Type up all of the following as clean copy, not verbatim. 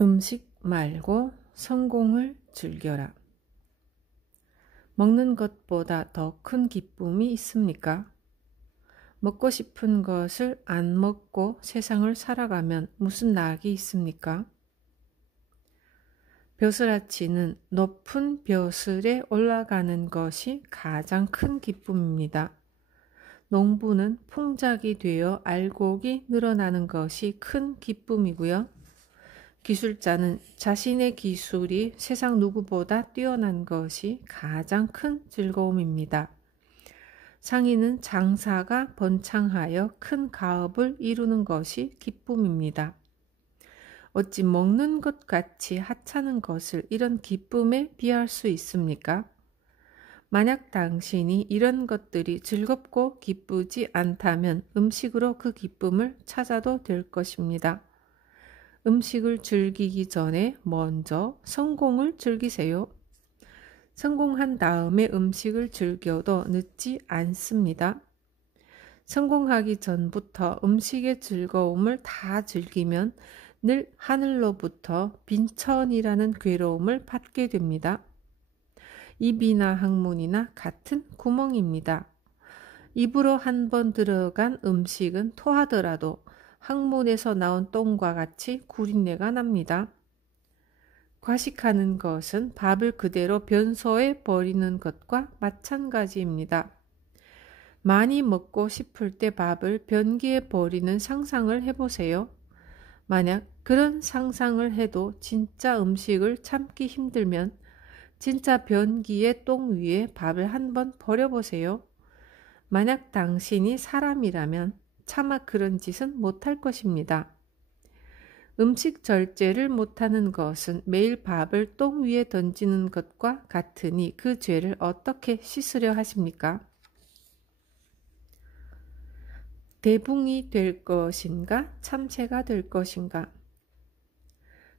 음식 말고 성공을 즐겨라. 먹는 것보다 더 큰 기쁨이 있습니까? 먹고 싶은 것을 안 먹고 세상을 살아가면 무슨 낙이 있습니까? 벼슬아치는 높은 벼슬에 올라가는 것이 가장 큰 기쁨입니다. 농부는 풍작이 되어 알곡이 늘어나는 것이 큰 기쁨이고요. 기술자는 자신의 기술이 세상 누구보다 뛰어난 것이 가장 큰 즐거움입니다. 상인은 장사가 번창하여 큰 가업을 이루는 것이 기쁨입니다. 어찌 먹는 것 같이 하찮은 것을 이런 기쁨에 비할 수 있습니까? 만약 당신이 이런 것들이 즐겁고 기쁘지 않다면 음식으로 그 기쁨을 찾아도 될 것입니다. 음식을 즐기기 전에 먼저 성공을 즐기세요. 성공한 다음에 음식을 즐겨도 늦지 않습니다. 성공하기 전부터 음식의 즐거움을 다 즐기면 늘 하늘로부터 빈천이라는 괴로움을 받게 됩니다. 입이나 항문이나 같은 구멍입니다. 입으로 한 번 들어간 음식은 토하더라도 항문에서 나온 똥과 같이 구린내가 납니다. 과식하는 것은 밥을 그대로 변소에 버리는 것과 마찬가지입니다. 많이 먹고 싶을 때 밥을 변기에 버리는 상상을 해보세요. 만약 그런 상상을 해도 진짜 음식을 참기 힘들면 진짜 변기의 똥 위에 밥을 한번 버려보세요. 만약 당신이 사람이라면 차마 그런 짓은 못할 것입니다. 음식 절제를 못하는 것은 매일 밥을 똥 위에 던지는 것과 같으니 그 죄를 어떻게 씻으려 하십니까? 대붕이 될 것인가? 참새가 될 것인가?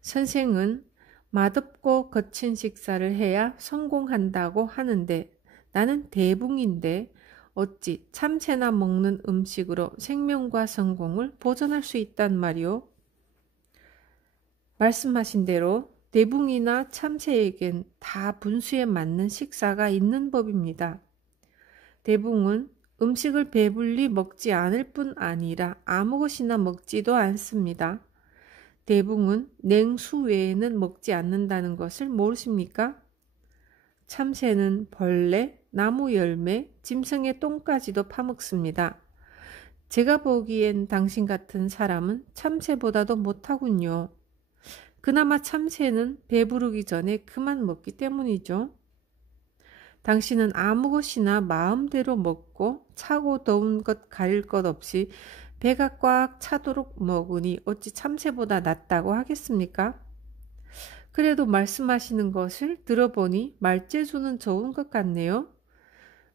선생은 맛없고 거친 식사를 해야 성공한다고 하는데 나는 대붕인데 어찌 참새나 먹는 음식으로 생명과 성공을 보존할 수 있단 말이오? 말씀하신 대로 대붕이나 참새에겐 다 분수에 맞는 식사가 있는 법입니다. 대붕은 음식을 배불리 먹지 않을 뿐 아니라 아무 것이나 먹지도 않습니다. 대붕은 냉수 외에는 먹지 않는다는 것을 모르십니까? 참새는 벌레, 나무 열매, 짐승의 똥까지도 파먹습니다. 제가 보기엔 당신 같은 사람은 참새보다도 못하군요. 그나마 참새는 배부르기 전에 그만 먹기 때문이죠. 당신은 아무 것이나 마음대로 먹고 차고 더운 것 가릴 것 없이 배가 꽉 차도록 먹으니 어찌 참새보다 낫다고 하겠습니까? 그래도 말씀하시는 것을 들어보니 말재주는 좋은 것 같네요.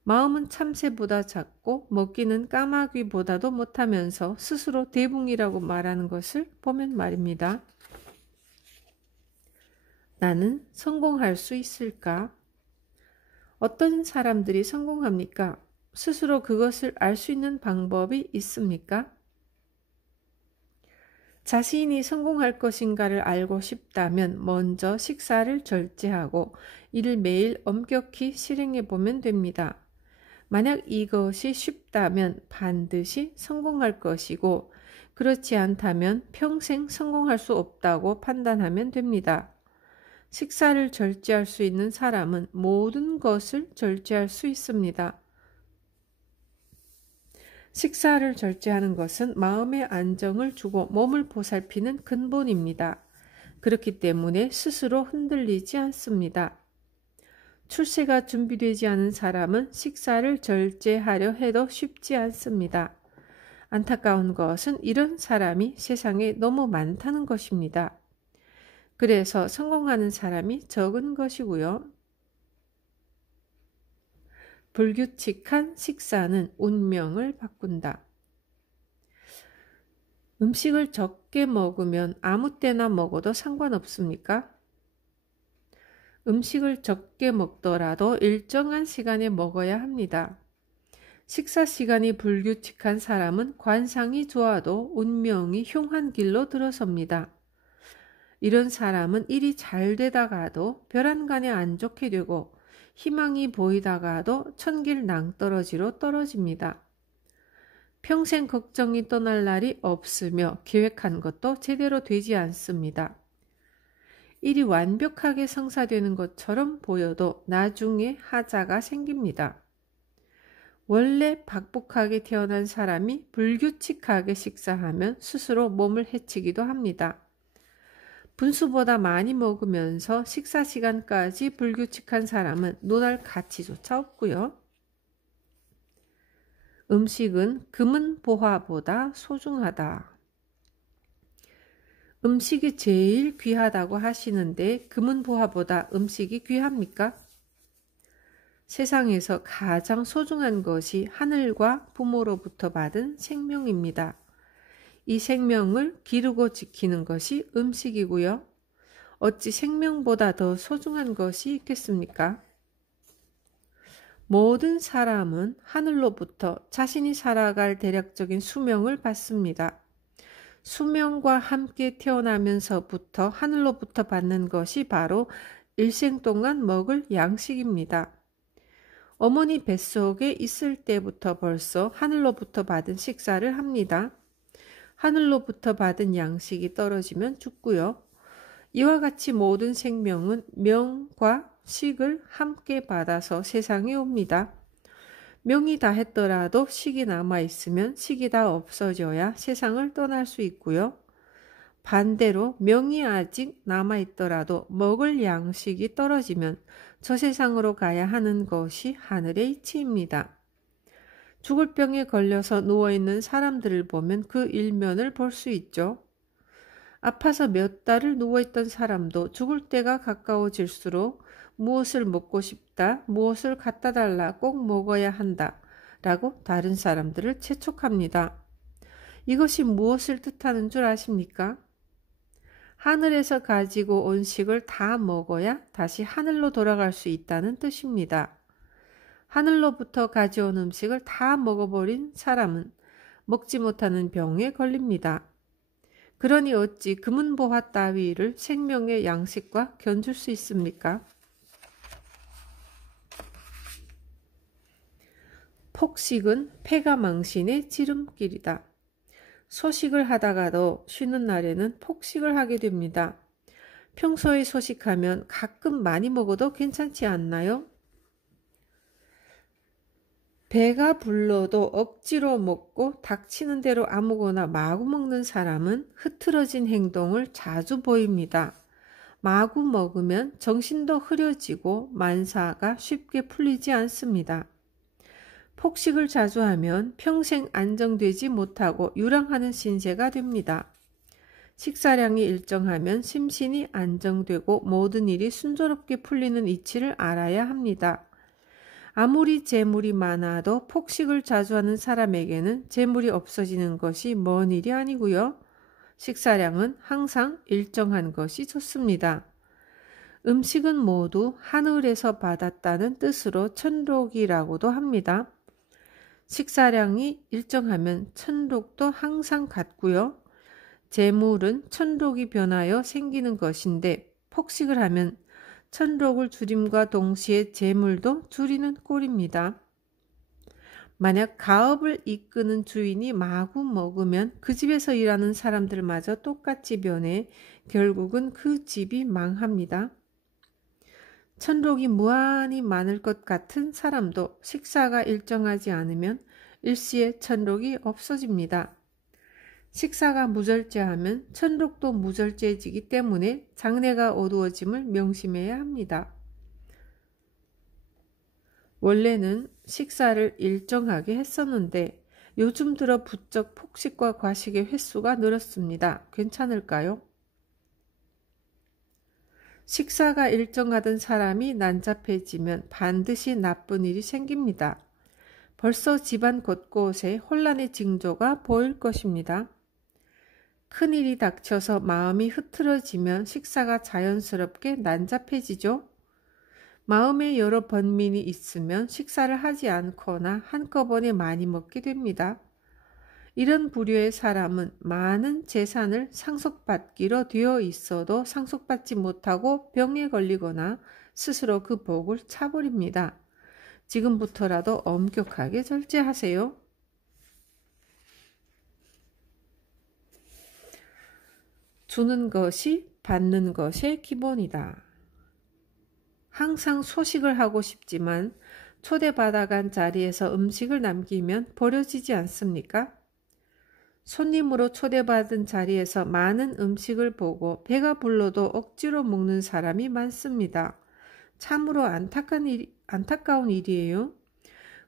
마음은 참새보다 작고 먹기는 까마귀보다도 못하면서 스스로 대붕이라고 말하는 것을 보면 말입니다. 나는 성공할 수 있을까? 어떤 사람들이 성공합니까? 스스로 그것을 알 수 있는 방법이 있습니까? 자신이 성공할 것인가를 알고 싶다면 먼저 식사를 절제하고 이를 매일 엄격히 실행해 보면 됩니다. 만약 이것이 쉽다면 반드시 성공할 것이고 그렇지 않다면 평생 성공할 수 없다고 판단하면 됩니다. 식사를 절제할 수 있는 사람은 모든 것을 절제할 수 있습니다. 식사를 절제하는 것은 마음의 안정을 주고 몸을 보살피는 근본입니다. 그렇기 때문에 스스로 흔들리지 않습니다. 출세가 준비되지 않은 사람은 식사를 절제하려 해도 쉽지 않습니다. 안타까운 것은 이런 사람이 세상에 너무 많다는 것입니다. 그래서 성공하는 사람이 적은 것이고요. 불규칙한 식사는 운명을 바꾼다. 음식을 적게 먹으면 아무 때나 먹어도 상관없습니까? 음식을 적게 먹더라도 일정한 시간에 먹어야 합니다. 식사 시간이 불규칙한 사람은 관상이 좋아도 운명이 흉한 길로 들어섭니다. 이런 사람은 일이 잘 되다가도 벼랑간에 안 좋게 되고 희망이 보이다가도 천길 낭떠러지로 떨어집니다. 평생 걱정이 떠날 날이 없으며 계획한 것도 제대로 되지 않습니다. 일이 완벽하게 성사되는 것처럼 보여도 나중에 하자가 생깁니다. 원래 박복하게 태어난 사람이 불규칙하게 식사하면 스스로 몸을 해치기도 합니다. 분수보다 많이 먹으면서 식사 시간까지 불규칙한 사람은 논할 가치조차 없고요. 음식은 금은보화보다 소중하다. 음식이 제일 귀하다고 하시는데 금은보화보다 음식이 귀합니까? 세상에서 가장 소중한 것이 하늘과 부모로부터 받은 생명입니다. 이 생명을 기르고 지키는 것이 음식이고요. 어찌 생명보다 더 소중한 것이 있겠습니까? 모든 사람은 하늘로부터 자신이 살아갈 대략적인 수명을 받습니다. 수명과 함께 태어나면서부터 하늘로부터 받는 것이 바로 일생 동안 먹을 양식입니다. 어머니 뱃속에 있을 때부터 벌써 하늘로부터 받은 식사를 합니다. 하늘로부터 받은 양식이 떨어지면 죽고요. 이와 같이 모든 생명은 명과 식을 함께 받아서 세상에 옵니다. 명이 다 했더라도 식이 남아있으면 식이 다 없어져야 세상을 떠날 수 있고요. 반대로 명이 아직 남아있더라도 먹을 양식이 떨어지면 저 세상으로 가야 하는 것이 하늘의 이치입니다. 죽을 병에 걸려서 누워있는 사람들을 보면 그 일면을 볼 수 있죠. 아파서 몇 달을 누워있던 사람도 죽을 때가 가까워질수록 무엇을 먹고 싶다, 무엇을 갖다 달라, 꼭 먹어야 한다 라고 다른 사람들을 재촉합니다. 이것이 무엇을 뜻하는 줄 아십니까? 하늘에서 가지고 온 식을 다 먹어야 다시 하늘로 돌아갈 수 있다는 뜻입니다. 하늘로부터 가져온 음식을 다 먹어버린 사람은 먹지 못하는 병에 걸립니다. 그러니 어찌 금은보화 따위를 생명의 양식과 견줄 수 있습니까? 폭식은 폐가망신의 지름길이다. 소식을 하다가도 쉬는 날에는 폭식을 하게 됩니다. 평소에 소식하면 가끔 많이 먹어도 괜찮지 않나요? 배가 불러도 억지로 먹고 닥치는 대로 아무거나 마구 먹는 사람은 흐트러진 행동을 자주 보입니다. 마구 먹으면 정신도 흐려지고 만사가 쉽게 풀리지 않습니다. 폭식을 자주 하면 평생 안정되지 못하고 유랑하는 신세가 됩니다. 식사량이 일정하면 심신이 안정되고 모든 일이 순조롭게 풀리는 이치를 알아야 합니다. 아무리 재물이 많아도 폭식을 자주 하는 사람에게는 재물이 없어지는 것이 먼 일이 아니고요. 식사량은 항상 일정한 것이 좋습니다. 음식은 모두 하늘에서 받았다는 뜻으로 천록이라고도 합니다. 식사량이 일정하면 천록도 항상 같고요. 재물은 천록이 변하여 생기는 것인데 폭식을 하면 천록을 줄임과 동시에 재물도 줄이는 꼴입니다. 만약 가업을 이끄는 주인이 마구 먹으면 그 집에서 일하는 사람들마저 똑같이 변해 결국은 그 집이 망합니다. 천록이 무한히 많을 것 같은 사람도 식사가 일정하지 않으면 일시에 천록이 없어집니다. 식사가 무절제하면 천록도 무절제해지기 때문에 장래가 어두워짐을 명심해야 합니다. 원래는 식사를 일정하게 했었는데 요즘 들어 부쩍 폭식과 과식의 횟수가 늘었습니다. 괜찮을까요? 식사가 일정하던 사람이 난잡해지면 반드시 나쁜 일이 생깁니다. 벌써 집안 곳곳에 혼란의 징조가 보일 것입니다. 큰일이 닥쳐서 마음이 흐트러지면 식사가 자연스럽게 난잡해지죠. 마음에 여러 번민이 있으면 식사를 하지 않거나 한꺼번에 많이 먹게 됩니다. 이런 부류의 사람은 많은 재산을 상속받기로 되어 있어도 상속받지 못하고 병에 걸리거나 스스로 그 복을 차버립니다. 지금부터라도 엄격하게 절제하세요. 주는 것이 받는 것의 기본이다. 항상 소식을 하고 싶지만 초대받아간 자리에서 음식을 남기면 버려지지 않습니까? 손님으로 초대받은 자리에서 많은 음식을 보고 배가 불러도 억지로 먹는 사람이 많습니다. 참으로 안타까운 일이에요.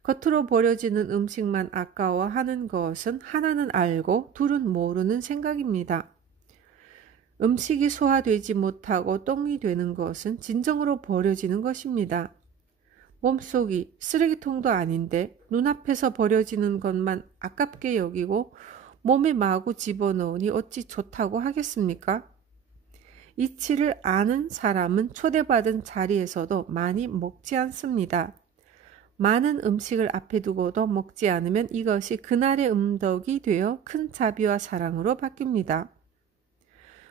겉으로 버려지는 음식만 아까워하는 것은 하나는 알고 둘은 모르는 생각입니다. 음식이 소화되지 못하고 똥이 되는 것은 진정으로 버려지는 것입니다. 몸속이 쓰레기통도 아닌데 눈앞에서 버려지는 것만 아깝게 여기고 몸에 마구 집어넣으니 어찌 좋다고 하겠습니까? 이치를 아는 사람은 초대받은 자리에서도 많이 먹지 않습니다. 많은 음식을 앞에 두고도 먹지 않으면 이것이 그날의 음덕이 되어 큰 자비와 사랑으로 바뀝니다.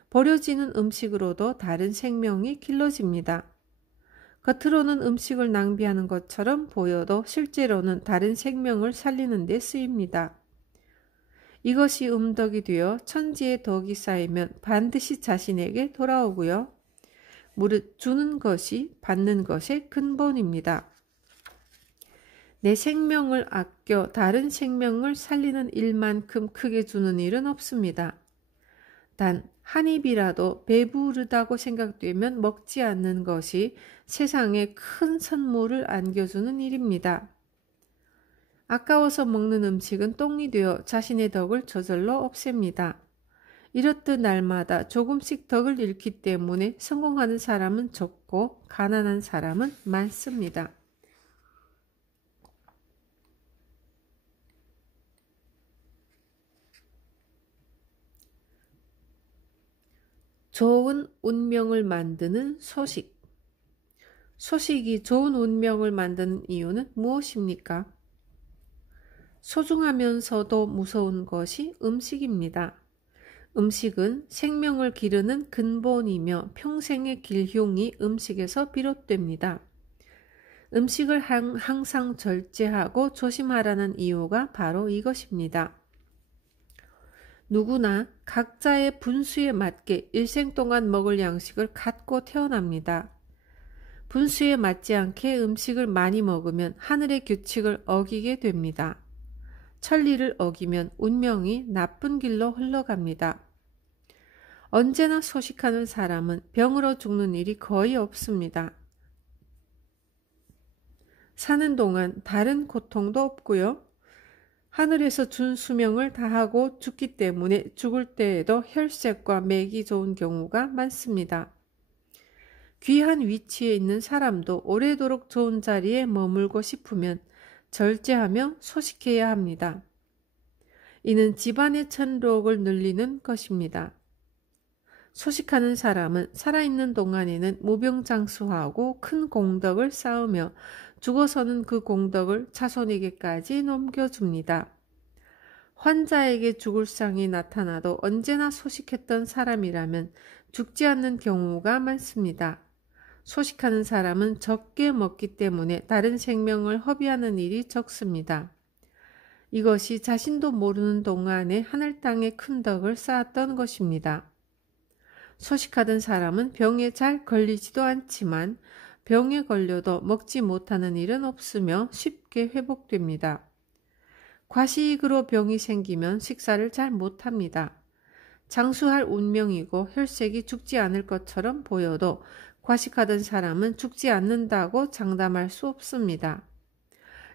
버려지는 음식으로도 다른 생명이 길러집니다. 겉으로는 음식을 낭비하는 것처럼 보여도 실제로는 다른 생명을 살리는 데 쓰입니다. 이것이 음덕이 되어 천지의 덕이 쌓이면 반드시 자신에게 돌아오고요. 무릇 주는 것이 받는 것의 근본입니다. 내 생명을 아껴 다른 생명을 살리는 일만큼 크게 주는 일은 없습니다. 단 한 입이라도 배부르다고 생각되면 먹지 않는 것이 세상에 큰 선물을 안겨주는 일입니다. 아까워서 먹는 음식은 똥이 되어 자신의 덕을 저절로 없앱니다. 이렇듯 날마다 조금씩 덕을 잃기 때문에 성공하는 사람은 적고 가난한 사람은 많습니다. 좋은 운명을 만드는 소식. 소식이 좋은 운명을 만드는 이유는 무엇입니까? 소중하면서도 무서운 것이 음식입니다. 음식은 생명을 기르는 근본이며 평생의 길흉이 음식에서 비롯됩니다. 음식을 항상 절제하고 조심하라는 이유가 바로 이것입니다. 누구나 각자의 분수에 맞게 일생 동안 먹을 양식을 갖고 태어납니다. 분수에 맞지 않게 음식을 많이 먹으면 하늘의 규칙을 어기게 됩니다. 천리를 어기면 운명이 나쁜 길로 흘러갑니다. 언제나 소식하는 사람은 병으로 죽는 일이 거의 없습니다. 사는 동안 다른 고통도 없고요. 하늘에서 준 수명을 다하고 죽기 때문에 죽을 때에도 혈색과 맥이 좋은 경우가 많습니다. 귀한 위치에 있는 사람도 오래도록 좋은 자리에 머물고 싶으면 절제하며 소식해야 합니다. 이는 집안의 천록을 늘리는 것입니다. 소식하는 사람은 살아있는 동안에는 무병장수하고 큰 공덕을 쌓으며 죽어서는 그 공덕을 자손에게까지 넘겨줍니다. 환자에게 죽을 상이 나타나도 언제나 소식했던 사람이라면 죽지 않는 경우가 많습니다. 소식하는 사람은 적게 먹기 때문에 다른 생명을 허비하는 일이 적습니다. 이것이 자신도 모르는 동안에 하늘 땅에 큰 덕을 쌓았던 것입니다. 소식하던 사람은 병에 잘 걸리지도 않지만 병에 걸려도 먹지 못하는 일은 없으며 쉽게 회복됩니다. 과식으로 병이 생기면 식사를 잘 못합니다. 장수할 운명이고 혈색이 죽지 않을 것처럼 보여도 과식하던 사람은 죽지 않는다고 장담할 수 없습니다.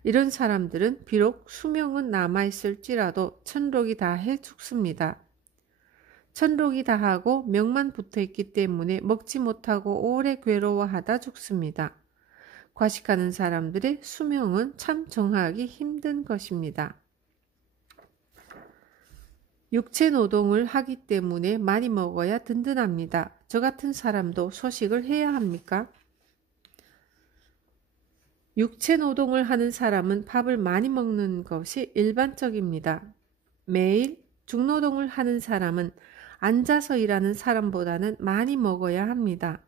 이런 사람들은 비록 수명은 남아있을지라도 천록이 다해 죽습니다. 천록이 다하고 명만 붙어있기 때문에 먹지 못하고 오래 괴로워하다 죽습니다. 과식하는 사람들의 수명은 참 정하기 힘든 것입니다. 육체 노동을 하기 때문에 많이 먹어야 든든합니다. 저 같은 사람도 소식을 해야 합니까? 육체 노동을 하는 사람은 밥을 많이 먹는 것이 일반적입니다. 매일 중노동을 하는 사람은 앉아서 일하는 사람보다는 많이 먹어야 합니다.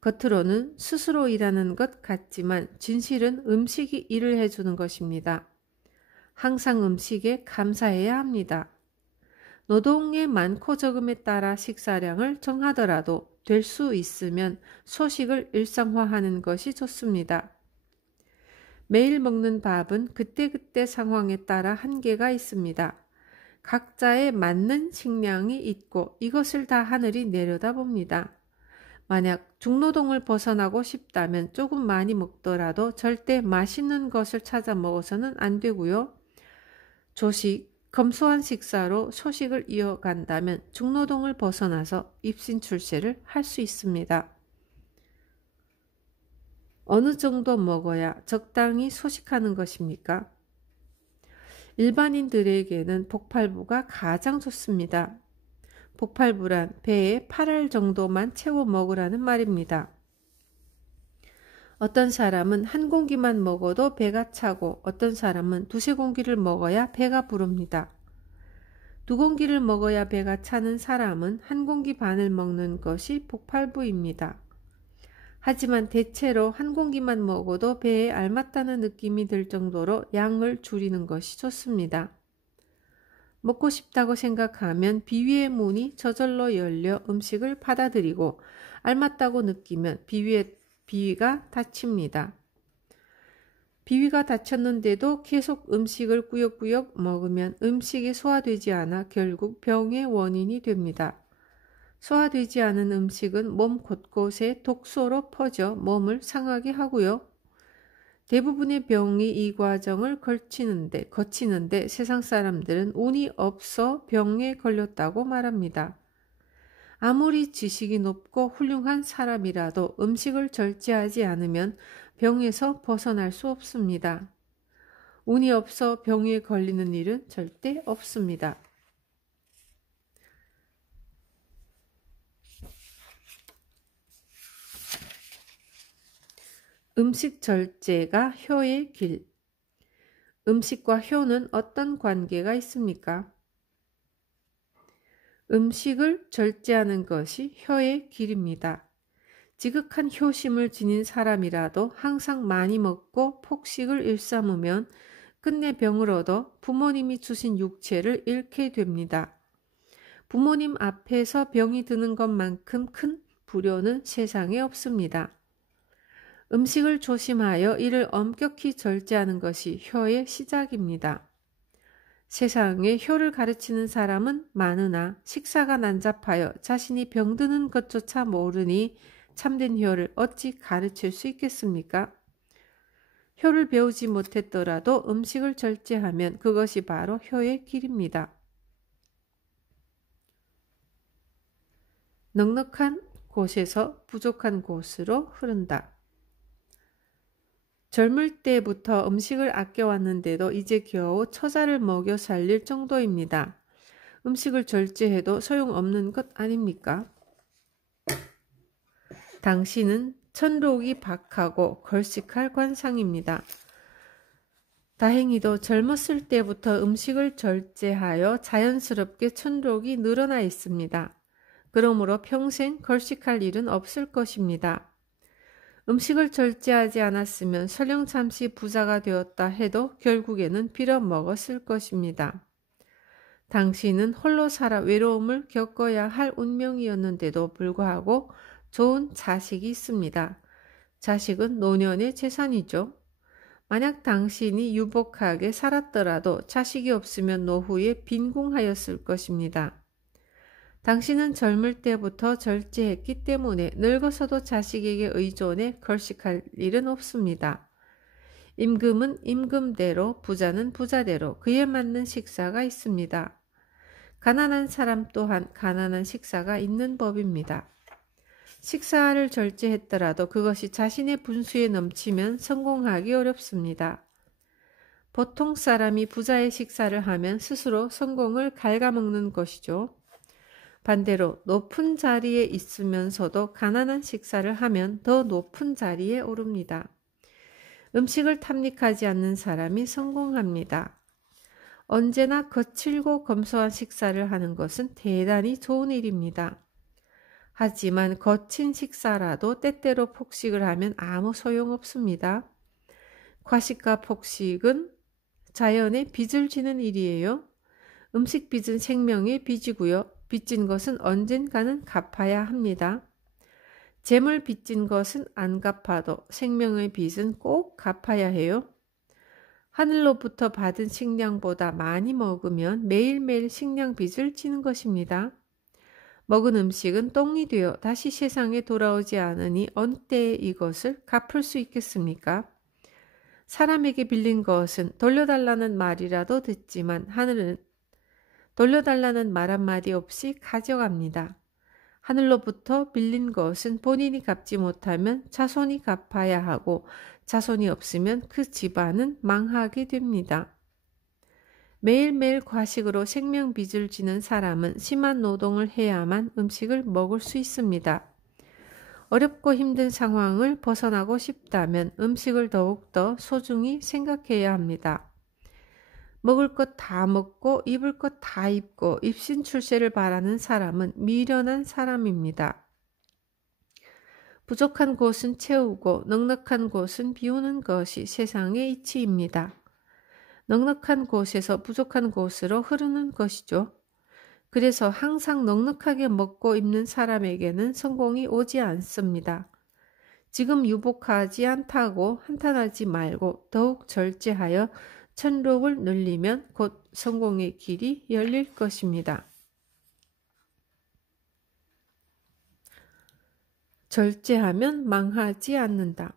겉으로는 스스로 일하는 것 같지만 진실은 음식이 일을 해주는 것입니다. 항상 음식에 감사해야 합니다. 노동의 많고 적음에 따라 식사량을 정하더라도 될 수 있으면 소식을 일상화하는 것이 좋습니다. 매일 먹는 밥은 그때그때 상황에 따라 한계가 있습니다. 각자의 맞는 식량이 있고 이것을 다 하늘이 내려다봅니다. 만약 중노동을 벗어나고 싶다면 조금 많이 먹더라도 절대 맛있는 것을 찾아 먹어서는 안 되고요. 조식, 검소한 식사로 소식을 이어간다면 중노동을 벗어나서 입신출세를 할 수 있습니다. 어느 정도 먹어야 적당히 소식하는 것입니까? 일반인들에게는 복팔부가 가장 좋습니다. 복팔부란 배에 8알 정도만 채워 먹으라는 말입니다. 어떤 사람은 한 공기만 먹어도 배가 차고 어떤 사람은 두세 공기를 먹어야 배가 부릅니다. 두 공기를 먹어야 배가 차는 사람은 한 공기 반을 먹는 것이 복팔부입니다. 하지만 대체로 한 공기만 먹어도 배에 알맞다는 느낌이 들 정도로 양을 줄이는 것이 좋습니다. 먹고 싶다고 생각하면 비위의 문이 저절로 열려 음식을 받아들이고 알맞다고 느끼면 비위가 닫힙니다. 비위가 닫혔는데도 계속 음식을 꾸역꾸역 먹으면 음식이 소화되지 않아 결국 병의 원인이 됩니다. 소화되지 않은 음식은 몸 곳곳에 독소로 퍼져 몸을 상하게 하고요. 대부분의 병이 이 과정을 거치는데 세상 사람들은 운이 없어 병에 걸렸다고 말합니다. 아무리 지식이 높고 훌륭한 사람이라도 음식을 절제하지 않으면 병에서 벗어날 수 없습니다. 운이 없어 병에 걸리는 일은 절대 없습니다. 음식 절제가 효의 길. 음식과 효는 어떤 관계가 있습니까? 음식을 절제하는 것이 효의 길입니다. 지극한 효심을 지닌 사람이라도 항상 많이 먹고 폭식을 일삼으면 끝내 병을 얻어 부모님이 주신 육체를 잃게 됩니다. 부모님 앞에서 병이 드는 것만큼 큰 불효는 세상에 없습니다. 음식을 조심하여 이를 엄격히 절제하는 것이 효의 시작입니다. 세상에 효를 가르치는 사람은 많으나 식사가 난잡하여 자신이 병드는 것조차 모르니 참된 효를 어찌 가르칠 수 있겠습니까? 효를 배우지 못했더라도 음식을 절제하면 그것이 바로 효의 길입니다. 넉넉한 곳에서 부족한 곳으로 흐른다. 젊을 때부터 음식을 아껴왔는데도 이제 겨우 처자를 먹여 살릴 정도입니다. 음식을 절제해도 소용없는 것 아닙니까? 당신은 천록이 박하고 걸식할 관상입니다. 다행히도 젊었을 때부터 음식을 절제하여 자연스럽게 천록이 늘어나 있습니다. 그러므로 평생 걸식할 일은 없을 것입니다. 음식을 절제하지 않았으면 설령 잠시 부자가 되었다 해도 결국에는 빌어먹었을 것입니다. 당신은 홀로 살아 외로움을 겪어야 할 운명이었는데도 불구하고 좋은 자식이 있습니다. 자식은 노년의 재산이죠. 만약 당신이 유복하게 살았더라도 자식이 없으면 노후에 빈궁하였을 것입니다. 당신은 젊을 때부터 절제했기 때문에 늙어서도 자식에게 의존해 걸식할 일은 없습니다. 임금은 임금대로, 부자는 부자대로 그에 맞는 식사가 있습니다. 가난한 사람 또한 가난한 식사가 있는 법입니다. 식사를 절제했더라도 그것이 자신의 분수에 넘치면 성공하기 어렵습니다. 보통 사람이 부자의 식사를 하면 스스로 성공을 갉아먹는 것이죠. 반대로 높은 자리에 있으면서도 가난한 식사를 하면 더 높은 자리에 오릅니다. 음식을 탐닉하지 않는 사람이 성공합니다. 언제나 거칠고 검소한 식사를 하는 것은 대단히 좋은 일입니다. 하지만 거친 식사라도 때때로 폭식을 하면 아무 소용없습니다. 과식과 폭식은 자연의 빚을 지는 일이에요. 음식 빚은 생명의 빚이고요. 빚진 것은 언젠가는 갚아야 합니다. 재물 빚진 것은 안 갚아도 생명의 빚은 꼭 갚아야 해요. 하늘로부터 받은 식량보다 많이 먹으면 매일매일 식량 빚을 지는 것입니다. 먹은 음식은 똥이 되어 다시 세상에 돌아오지 않으니 어느 때에 이것을 갚을 수 있겠습니까? 사람에게 빌린 것은 돌려달라는 말이라도 듣지만 하늘은 돌려달라는 말 한마디 없이 가져갑니다. 하늘로부터 빌린 것은 본인이 갚지 못하면 자손이 갚아야 하고 자손이 없으면 그 집안은 망하게 됩니다. 매일매일 과식으로 생명빚을 지는 사람은 심한 노동을 해야만 음식을 먹을 수 있습니다. 어렵고 힘든 상황을 벗어나고 싶다면 음식을 더욱더 소중히 생각해야 합니다. 먹을 것 다 먹고 입을 것 다 입고 입신출세를 바라는 사람은 미련한 사람입니다. 부족한 곳은 채우고 넉넉한 곳은 비우는 것이 세상의 이치입니다. 넉넉한 곳에서 부족한 곳으로 흐르는 것이죠. 그래서 항상 넉넉하게 먹고 입는 사람에게는 성공이 오지 않습니다. 지금 유복하지 않다고 한탄하지 말고 더욱 절제하여 천록을 늘리면 곧 성공의 길이 열릴 것입니다. 절제하면 망하지 않는다.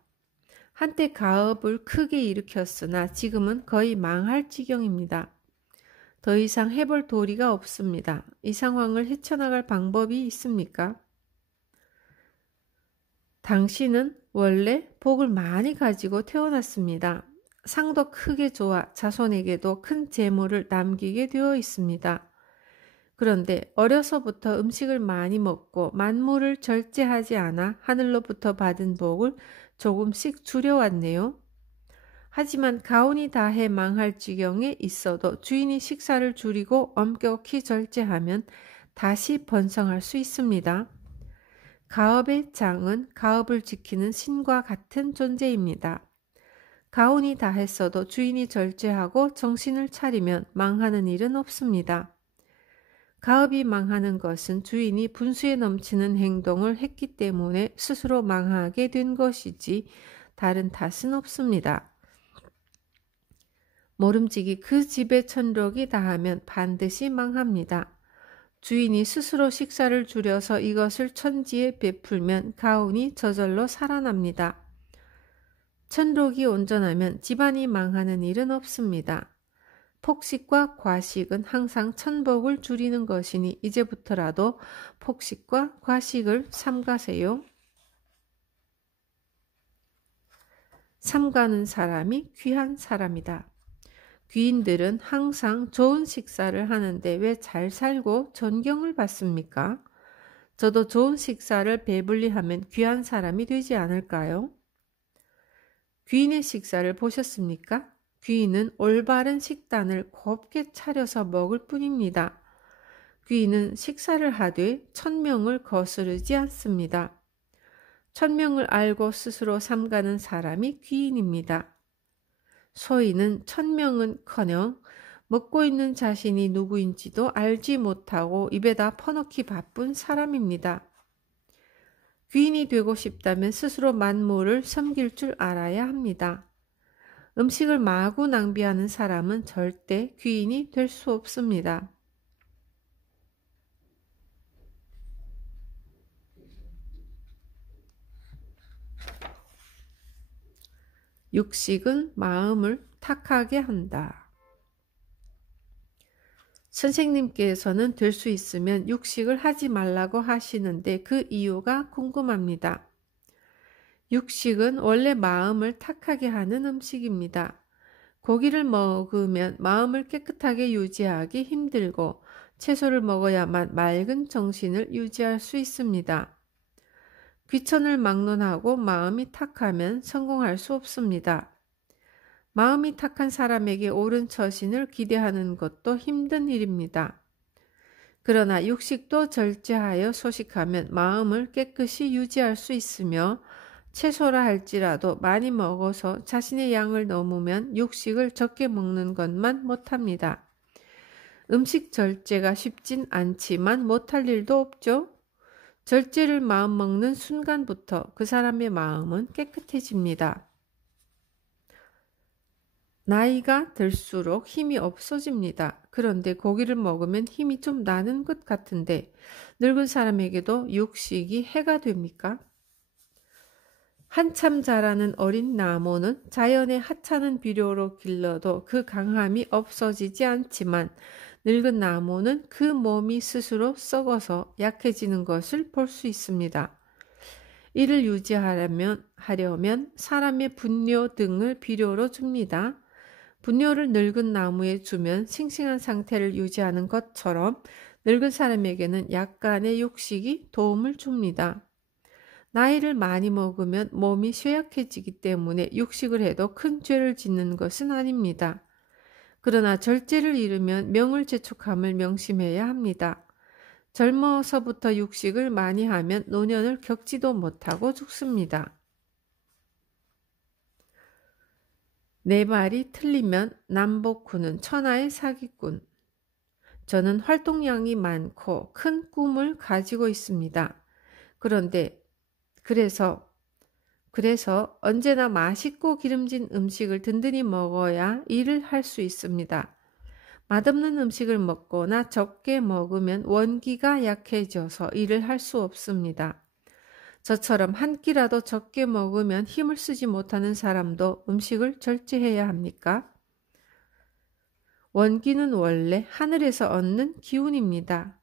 한때 가업을 크게 일으켰으나 지금은 거의 망할 지경입니다. 더 이상 해볼 도리가 없습니다. 이 상황을 헤쳐나갈 방법이 있습니까? 당신은 원래 복을 많이 가지고 태어났습니다. 상도 크게 좋아 자손에게도 큰 재물을 남기게 되어 있습니다. 그런데 어려서부터 음식을 많이 먹고 만물을 절제하지 않아 하늘로부터 받은 복을 조금씩 줄여왔네요. 하지만 가온이 다해 망할 지경에 있어도 주인이 식사를 줄이고 엄격히 절제하면 다시 번성할 수 있습니다. 가업의 장은 가업을 지키는 신과 같은 존재입니다. 가온이 다했어도 주인이 절제하고 정신을 차리면 망하는 일은 없습니다. 가업이 망하는 것은 주인이 분수에 넘치는 행동을 했기 때문에 스스로 망하게 된 것이지 다른 탓은 없습니다. 모름지기 그 집에 천록이 다하면 반드시 망합니다. 주인이 스스로 식사를 줄여서 이것을 천지에 베풀면 가온이 저절로 살아납니다. 천록이 온전하면 집안이 망하는 일은 없습니다. 폭식과 과식은 항상 천복을 줄이는 것이니 이제부터라도 폭식과 과식을 삼가세요. 삼가는 사람이 귀한 사람이다. 귀인들은 항상 좋은 식사를 하는데 왜 잘 살고 존경을 받습니까? 저도 좋은 식사를 배불리 하면 귀한 사람이 되지 않을까요? 귀인의 식사를 보셨습니까? 귀인은 올바른 식단을 곱게 차려서 먹을 뿐입니다. 귀인은 식사를 하되 천명을 거스르지 않습니다. 천명을 알고 스스로 삼가는 사람이 귀인입니다. 소인은 천명은커녕 먹고 있는 자신이 누구인지도 알지 못하고 입에다 퍼넣기 바쁜 사람입니다. 귀인이 되고 싶다면 스스로 만물을 섬길 줄 알아야 합니다. 음식을 마구 낭비하는 사람은 절대 귀인이 될 수 없습니다. 육식은 마음을 탁하게 한다. 선생님께서는 될 수 있으면 육식을 하지 말라고 하시는데 그 이유가 궁금합니다. 육식은 원래 마음을 탁하게 하는 음식입니다. 고기를 먹으면 마음을 깨끗하게 유지하기 힘들고 채소를 먹어야만 맑은 정신을 유지할 수 있습니다. 귀천을 막론하고 마음이 탁하면 성공할 수 없습니다. 마음이 탁한 사람에게 옳은 처신을 기대하는 것도 힘든 일입니다. 그러나 육식도 절제하여 소식하면 마음을 깨끗이 유지할 수 있으며 채소라 할지라도 많이 먹어서 자신의 양을 넘으면 육식을 적게 먹는 것만 못합니다. 음식 절제가 쉽진 않지만 못할 일도 없죠. 절제를 마음먹는 순간부터 그 사람의 마음은 깨끗해집니다. 나이가 들수록 힘이 없어집니다. 그런데 고기를 먹으면 힘이 좀 나는 것 같은데 늙은 사람에게도 육식이 해가 됩니까? 한참 자라는 어린 나무는 자연의 하찮은 비료로 길러도 그 강함이 없어지지 않지만 늙은 나무는 그 몸이 스스로 썩어서 약해지는 것을 볼 수 있습니다. 이를 유지하려면 사람의 분뇨 등을 비료로 줍니다. 분뇨를 늙은 나무에 주면 싱싱한 상태를 유지하는 것처럼 늙은 사람에게는 약간의 육식이 도움을 줍니다. 나이를 많이 먹으면 몸이 쇠약해지기 때문에 육식을 해도 큰 죄를 짓는 것은 아닙니다. 그러나 절제를 잃으면 명울재촉함을 명심해야 합니다. 젊어서부터 육식을 많이 하면 노년을 겪지도 못하고 죽습니다. 내 말이 틀리면 남복훈은 천하의 사기꾼. 저는 활동량이 많고 큰 꿈을 가지고 있습니다. 그래서 언제나 맛있고 기름진 음식을 든든히 먹어야 일을 할 수 있습니다. 맛없는 음식을 먹거나 적게 먹으면 원기가 약해져서 일을 할 수 없습니다. 저처럼 한 끼라도 적게 먹으면 힘을 쓰지 못하는 사람도 음식을 절제해야 합니까? 원기는 원래 하늘에서 얻는 기운입니다.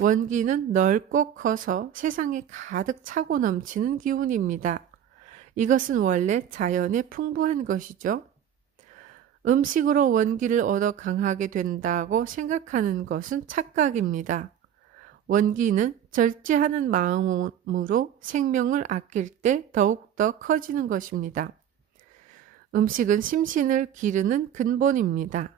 원기는 넓고 커서 세상에 가득 차고 넘치는 기운입니다. 이것은 원래 자연에 풍부한 것이죠. 음식으로 원기를 얻어 강하게 된다고 생각하는 것은 착각입니다. 원기는 절제하는 마음으로 생명을 아낄 때 더욱더 커지는 것입니다. 음식은 심신을 기르는 근본입니다.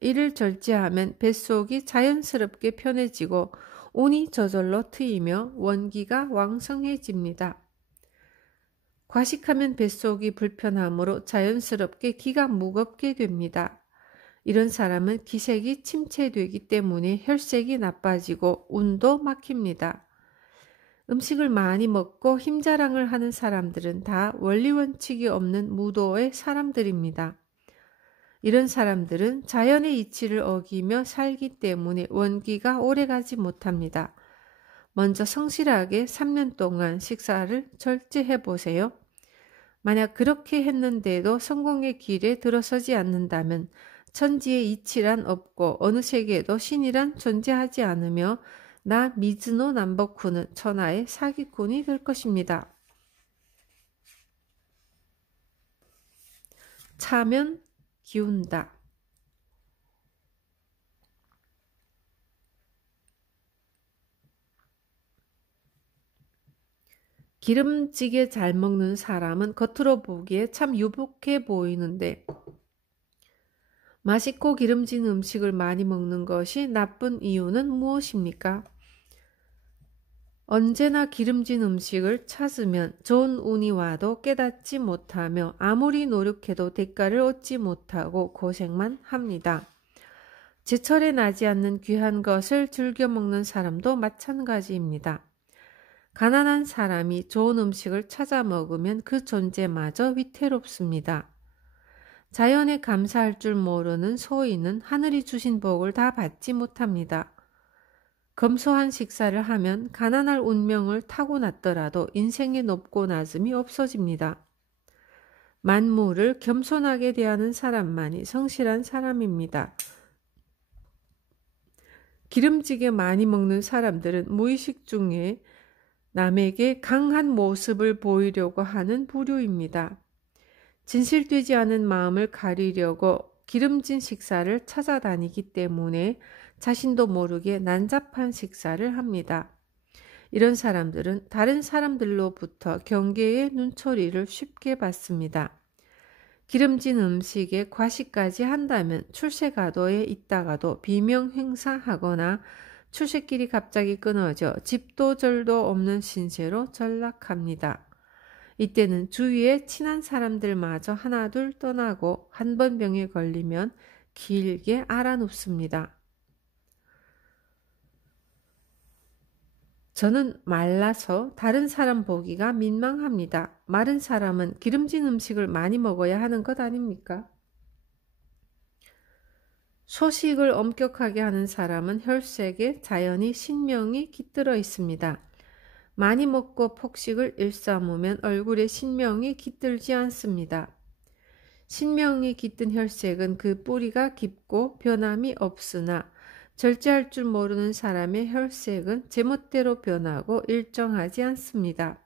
이를 절제하면 뱃속이 자연스럽게 편해지고 운이 저절로 트이며 원기가 왕성해집니다. 과식하면 뱃속이 불편함으로 자연스럽게 기가 무겁게 됩니다. 이런 사람은 기색이 침체되기 때문에 혈색이 나빠지고 운도 막힙니다. 음식을 많이 먹고 힘자랑을 하는 사람들은 다 원리원칙이 없는 무도의 사람들입니다. 이런 사람들은 자연의 이치를 어기며 살기 때문에 원기가 오래가지 못합니다. 먼저 성실하게 3년 동안 식사를 절제해 보세요. 만약 그렇게 했는데도 성공의 길에 들어서지 않는다면 천지에 이치란 없고 어느 세계에도 신이란 존재하지 않으며 나 미즈노 남복훈은 천하의 사기꾼이 될 것입니다. 차면 기운다. 기름지게 잘 먹는 사람은 겉으로 보기에 참 유복해 보이는데 맛있고 기름진 음식을 많이 먹는 것이 나쁜 이유는 무엇입니까? 언제나 기름진 음식을 찾으면 좋은 운이 와도 깨닫지 못하며 아무리 노력해도 대가를 얻지 못하고 고생만 합니다. 제철에 나지 않는 귀한 것을 즐겨 먹는 사람도 마찬가지입니다. 가난한 사람이 좋은 음식을 찾아 먹으면 그 존재마저 위태롭습니다. 자연에 감사할 줄 모르는 소인은 하늘이 주신 복을 다 받지 못합니다. 검소한 식사를 하면 가난할 운명을 타고났더라도 인생의 높고 낮음이 없어집니다. 만물을 겸손하게 대하는 사람만이 성실한 사람입니다. 기름지게 많이 먹는 사람들은 무의식 중에 남에게 강한 모습을 보이려고 하는 부류입니다. 진실되지 않은 마음을 가리려고 기름진 식사를 찾아다니기 때문에 자신도 모르게 난잡한 식사를 합니다. 이런 사람들은 다른 사람들로부터 경계의 눈초리를 쉽게 받습니다. 기름진 음식에 과식까지 한다면 출세가도에 있다가도 비명 행사하거나 출세길이 갑자기 끊어져 집도 절도 없는 신세로 전락합니다. 이때는 주위에 친한 사람들마저 하나둘 떠나고 한 번 병에 걸리면 길게 앓아눕습니다. 저는 말라서 다른 사람 보기가 민망합니다. 마른 사람은 기름진 음식을 많이 먹어야 하는 것 아닙니까? 소식을 엄격하게 하는 사람은 혈색에 자연히 신명이 깃들어 있습니다. 많이 먹고 폭식을 일삼으면 얼굴에 신명이 깃들지 않습니다. 신명이 깃든 혈색은 그 뿌리가 깊고 변함이 없으나 절제할 줄 모르는 사람의 혈색은 제멋대로 변하고 일정하지 않습니다.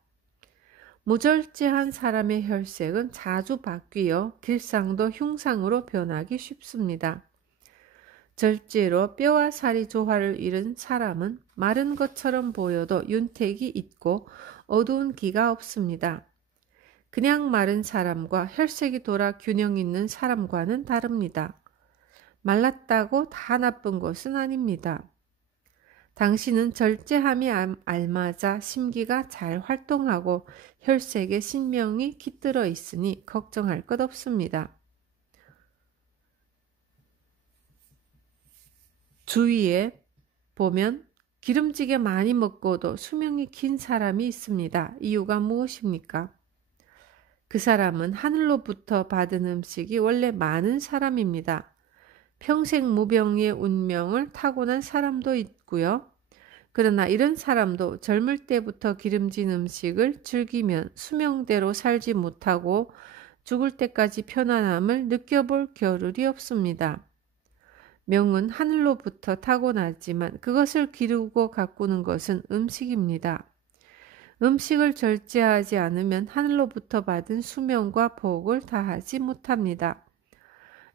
무절제한 사람의 혈색은 자주 바뀌어 길상도 흉상으로 변하기 쉽습니다. 절제로 뼈와 살이 조화를 잃은 사람은 마른 것처럼 보여도 윤택이 있고 어두운 기가 없습니다. 그냥 마른 사람과 혈색이 돌아 균형 있는 사람과는 다릅니다. 말랐다고 다 나쁜 것은 아닙니다. 당신은 절제함이 알맞아 심기가 잘 활동하고 혈색에 신명이 깃들어 있으니 걱정할 것 없습니다. 주위에 보면 기름지게 많이 먹고도 수명이 긴 사람이 있습니다. 이유가 무엇입니까? 그 사람은 하늘로부터 받은 음식이 원래 많은 사람입니다. 평생 무병의 운명을 타고난 사람도 있고요. 그러나 이런 사람도 젊을 때부터 기름진 음식을 즐기면 수명대로 살지 못하고 죽을 때까지 편안함을 느껴볼 겨를이 없습니다. 명은 하늘로부터 타고나지만 그것을 기르고 가꾸는 것은 음식입니다. 음식을 절제하지 않으면 하늘로부터 받은 수명과 복을 다하지 못합니다.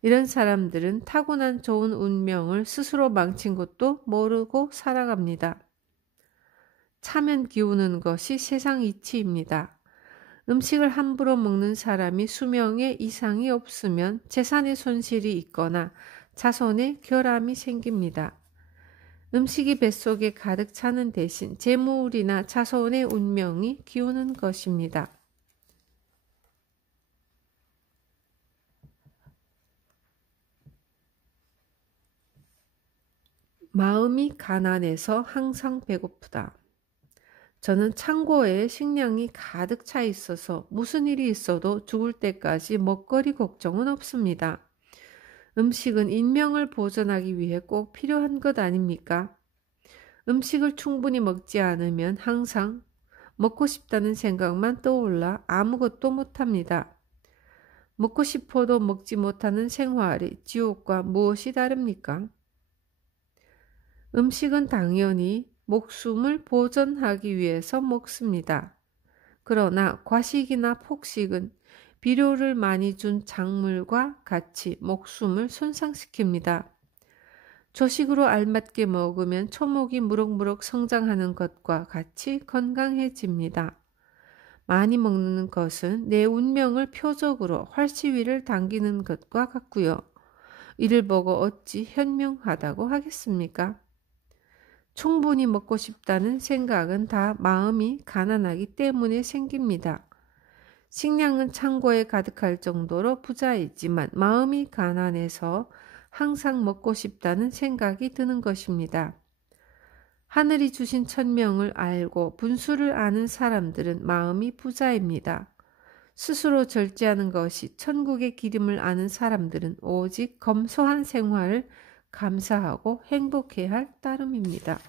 이런 사람들은 타고난 좋은 운명을 스스로 망친 것도 모르고 살아갑니다. 차면 기우는 것이 세상 이치입니다. 음식을 함부로 먹는 사람이 수명에 이상이 없으면 재산의 손실이 있거나 자손에 결함이 생깁니다. 음식이 뱃속에 가득 차는 대신 재물이나 자손의 운명이 기우는 것입니다. 마음이 가난해서 항상 배고프다. 저는 창고에 식량이 가득 차 있어서 무슨 일이 있어도 죽을 때까지 먹거리 걱정은 없습니다. 음식은 인명을 보존하기 위해 꼭 필요한 것 아닙니까? 음식을 충분히 먹지 않으면 항상 먹고 싶다는 생각만 떠올라 아무것도 못합니다. 먹고 싶어도 먹지 못하는 생활이 지옥과 무엇이 다릅니까? 음식은 당연히 목숨을 보존하기 위해서 먹습니다. 그러나 과식이나 폭식은 비료를 많이 준 작물과 같이 목숨을 손상시킵니다. 조식으로 알맞게 먹으면 초목이 무럭무럭 성장하는 것과 같이 건강해집니다. 많이 먹는 것은 내 운명을 표적으로 활시위를 당기는 것과 같고요. 이를 보고 어찌 현명하다고 하겠습니까? 충분히 먹고 싶다는 생각은 다 마음이 가난하기 때문에 생깁니다. 식량은 창고에 가득할 정도로 부자이지만 마음이 가난해서 항상 먹고 싶다는 생각이 드는 것입니다. 하늘이 주신 천명을 알고 분수를 아는 사람들은 마음이 부자입니다. 스스로 절제하는 것이 천국의 기름을 아는 사람들은 오직 검소한 생활을 감사하고 행복해야 할 따름입니다.